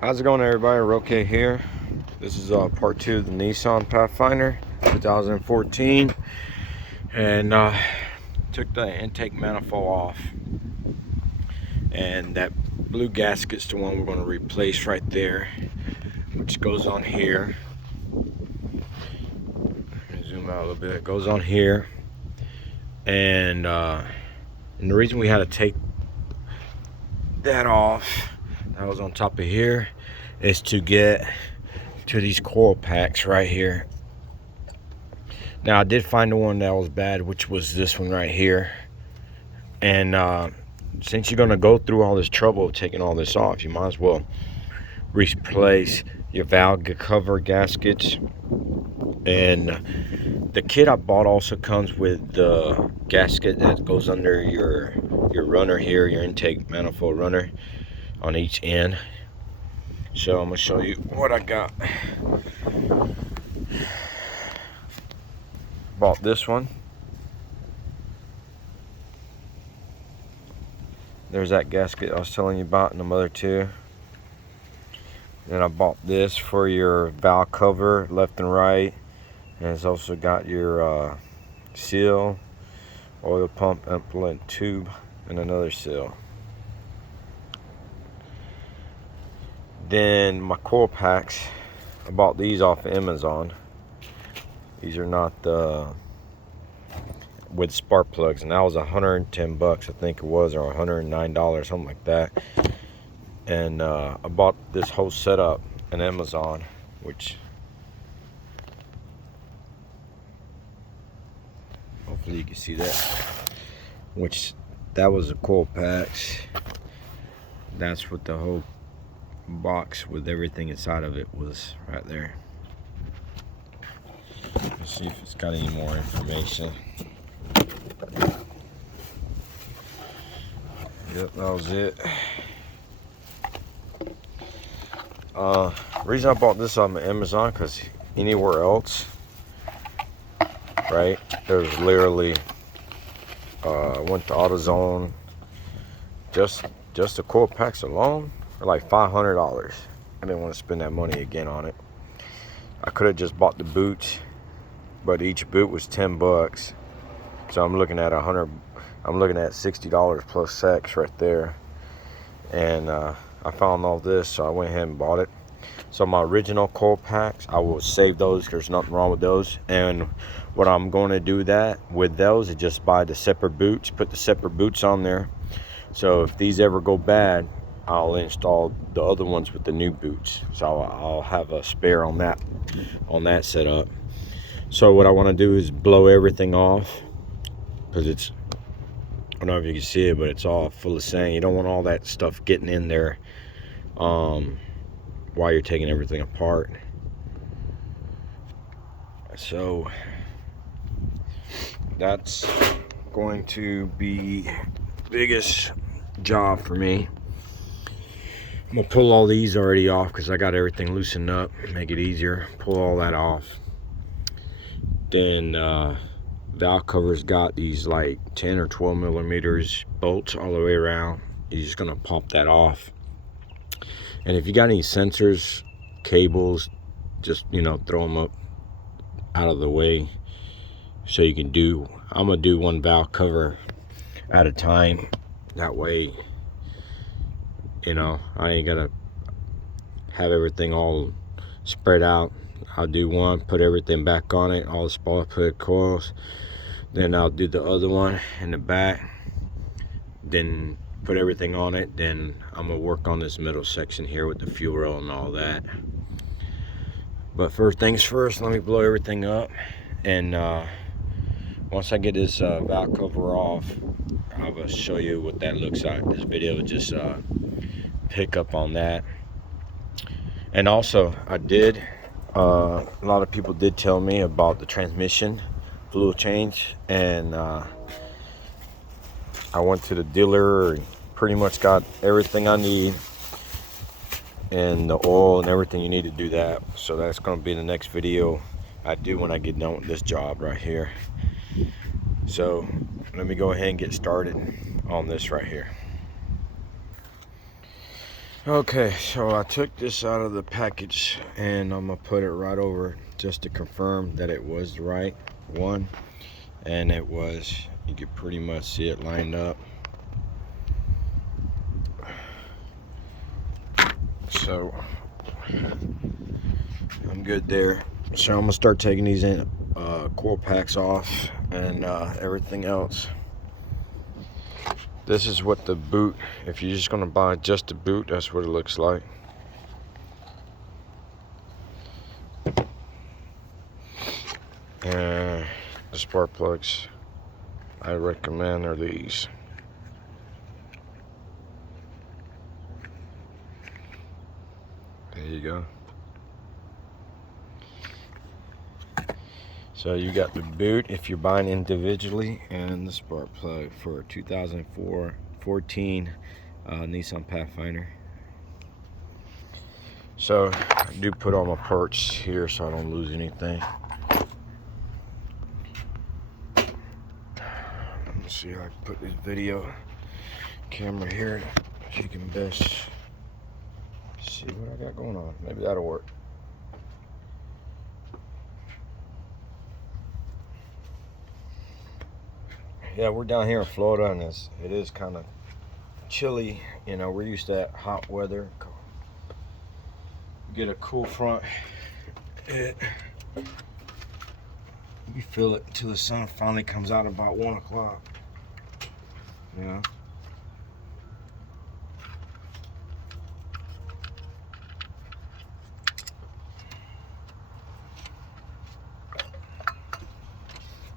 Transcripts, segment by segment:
How's it going, everybody? Roque here. This is part 2 of the Nissan Pathfinder 2014, and took the intake manifold off, and that blue gasket's the one we're going to replace right there, which goes on here. Let me zoom out a little bit. It goes on here, and the reason we had to take that off, that was on top of here, is to get to these coil packs right here. Now I did find the one that was bad, which was this one right here, and since you're going to go through all this trouble of taking all this off, you might as well replace your valve cover gaskets. And the kit I bought also comes with the gasket that goes under your runner here, your intake manifold runner on each end. So I'm gonna show you what I got. Bought this one. There's that gasket I was telling you about, and the other two. Then I bought this for your valve cover, left and right, and it's also got your seal, oil pump implant tube, and another seal. Then my coil packs, I bought these off of Amazon. These are not with spark plugs, and that was 110 bucks, I think it was, or $109, something like that. And I bought this whole setup on Amazon, which hopefully you can see that, which that was the coil packs. That's what the whole box with everything inside of it was right there. Let's see if it's got any more information. Yep, that was it. Reason I bought this on Amazon, because anywhere else, right, there's literally went to AutoZone, just the coil packs alone for like $500. I didn't want to spend that money again on it. I could have just bought the boots, but each boot was 10 bucks. So I'm looking at $60 plus tax right there. And I found all this, so I went ahead and bought it. So my original coil packs, I will save those. There's nothing wrong with those. And what I'm going to do with those is just buy the separate boots, put the separate boots on there. So if these ever go bad, I'll install the other ones with the new boots. So I'll have a spare on that setup. So what I want to do is blow everything off, because it's, I don't know if you can see it, but it's all full of sand. You don't want all that stuff getting in there while you're taking everything apart. So that's going to be the biggest job for me. I'm gonna pull all these already off because I got everything loosened up, make it easier. Pull all that off. Then valve cover's got these like 10 or 12 millimeters bolts all the way around. You're just gonna pop that off. And if you got any sensors, cables, just, you know, throw them up out of the way so you can do, I'm gonna do one valve cover at a time. That way, you know, I ain't gotta have everything all spread out. I'll do one, put everything back on it, all the spark plug coils. Then I'll do the other one in the back, then put everything on it. Then I'm gonna work on this middle section here with the fuel rail and all that. But first things first, let me blow everything up. And once I get this valve cover off, I will show you what that looks like. This video will just pick up on that. And also, I did, a lot of people did tell me about the transmission fluid change, and I went to the dealer and pretty much got everything I need, and the oil and everything you need to do that. So that's going to be the next video I do when I get done with this job right here. So let me go ahead and get started on this right here. Okay, so I took this out of the package and I'm gonna put it right over just to confirm that it was the right one, and it was. You can pretty much see it lined up. So I'm good there. So I'm gonna start taking these coil packs off and everything else. This is what the boot, if you're just gonna buy just the boot, that's what it looks like. And the spark plugs I recommend are these. There you go. So you got the boot if you're buying individually, and the spark plug for 2014 Nissan Pathfinder. So I do put all my parts here so I don't lose anything. Let's see how I can put this video camera here so you can best see what I got going on. Maybe that'll work. Yeah, we're down here in Florida, and it is kind of chilly. You know, we're used to that hot weather. Get a cool front. You feel it until the sun finally comes out about 1 o'clock. You know.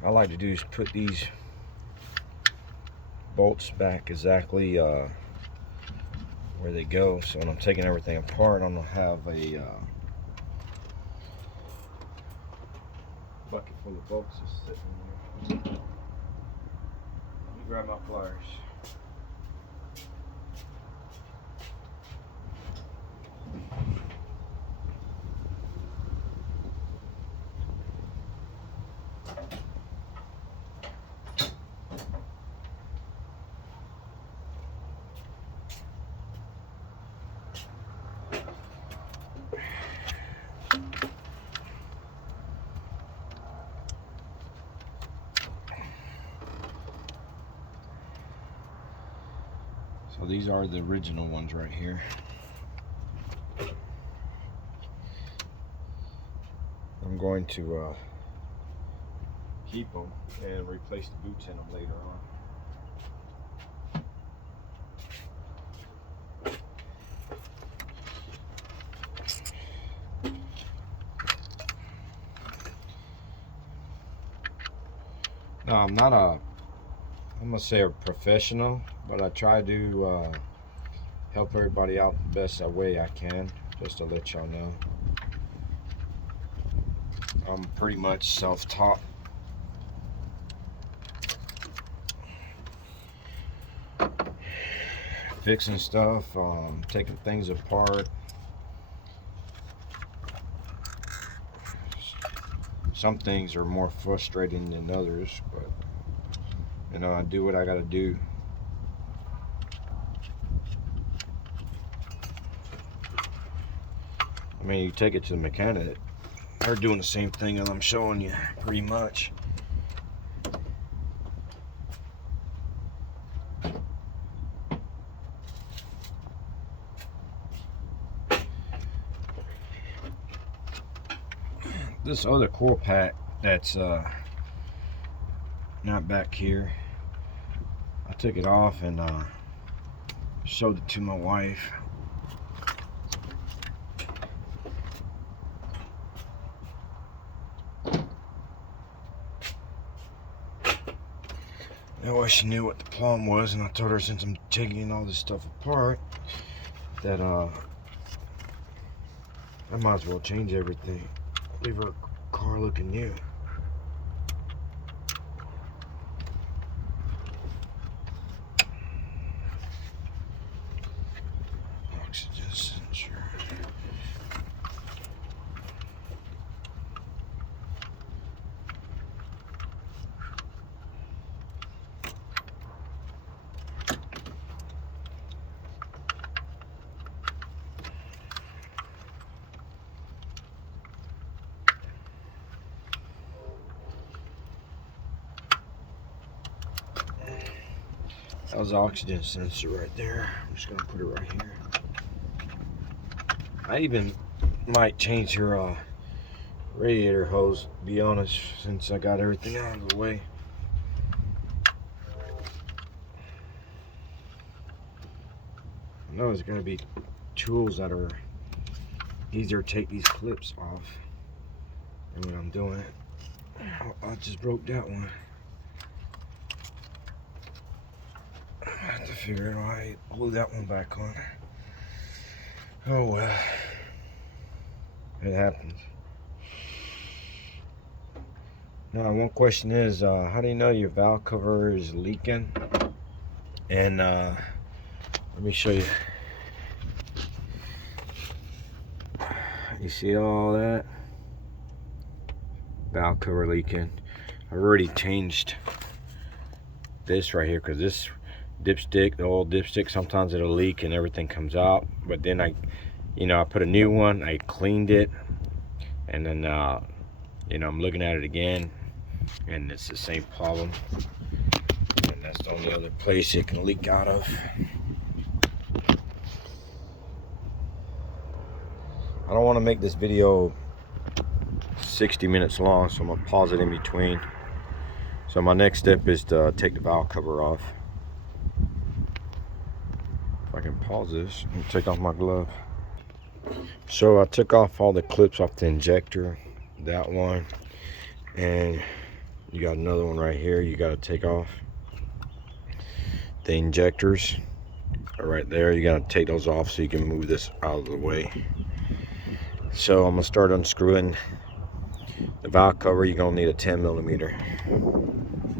What I like to do is put these bolts back exactly where they go. So when I'm taking everything apart, I'm gonna have a bucket full of bolts just sitting there. Let me grab my pliers. So these are the original ones right here. I'm going to keep them and replace the boots in them later on. No, I'm not I'm gonna say a professional, but I try to help everybody out the best way I can, just to let y'all know. I'm pretty much self-taught. Fixing stuff, taking things apart. Some things are more frustrating than others, but you know, I do what I gotta do. I mean, you take it to the mechanic, they're doing the same thing that I'm showing you, pretty much. This other coil pack that's not back here, I took it off and showed it to my wife. That way she knew what the problem was, and I told her, since I'm taking all this stuff apart, that I might as well change everything. Leave her car looking new. Oxygen sensor. How's the oxygen sensor right there? I'm just gonna put it right here. I even might change her radiator hose, to be honest, since I got everything out of the way. I know there's gonna be tools that are easier to take these clips off than what I'm doing. Oh, I just broke that one. I have to figure out how I hold that one back on. Oh well, it happens. Now, one question is, how do you know your valve cover is leaking? And let me show you. You see all that? Valve cover leaking. I've already changed this right here because this dipstick, the old dipstick, sometimes it'll leak and everything comes out. But then I put a new one. I cleaned it, and then I'm looking at it again, and it's the same problem. And that's the only other place it can leak out of. I don't want to make this video 60 minutes long, so I'm gonna pause it in between. So my next step is to take the valve cover off. If I can pause this and take off my glove. So I took off all the clips off the injector, that one, and you got another one right here you got to take off. The injectors are right there. You got to take those off so you can move this out of the way. So I'm gonna start unscrewing the valve cover. You're gonna need a 10 millimeter.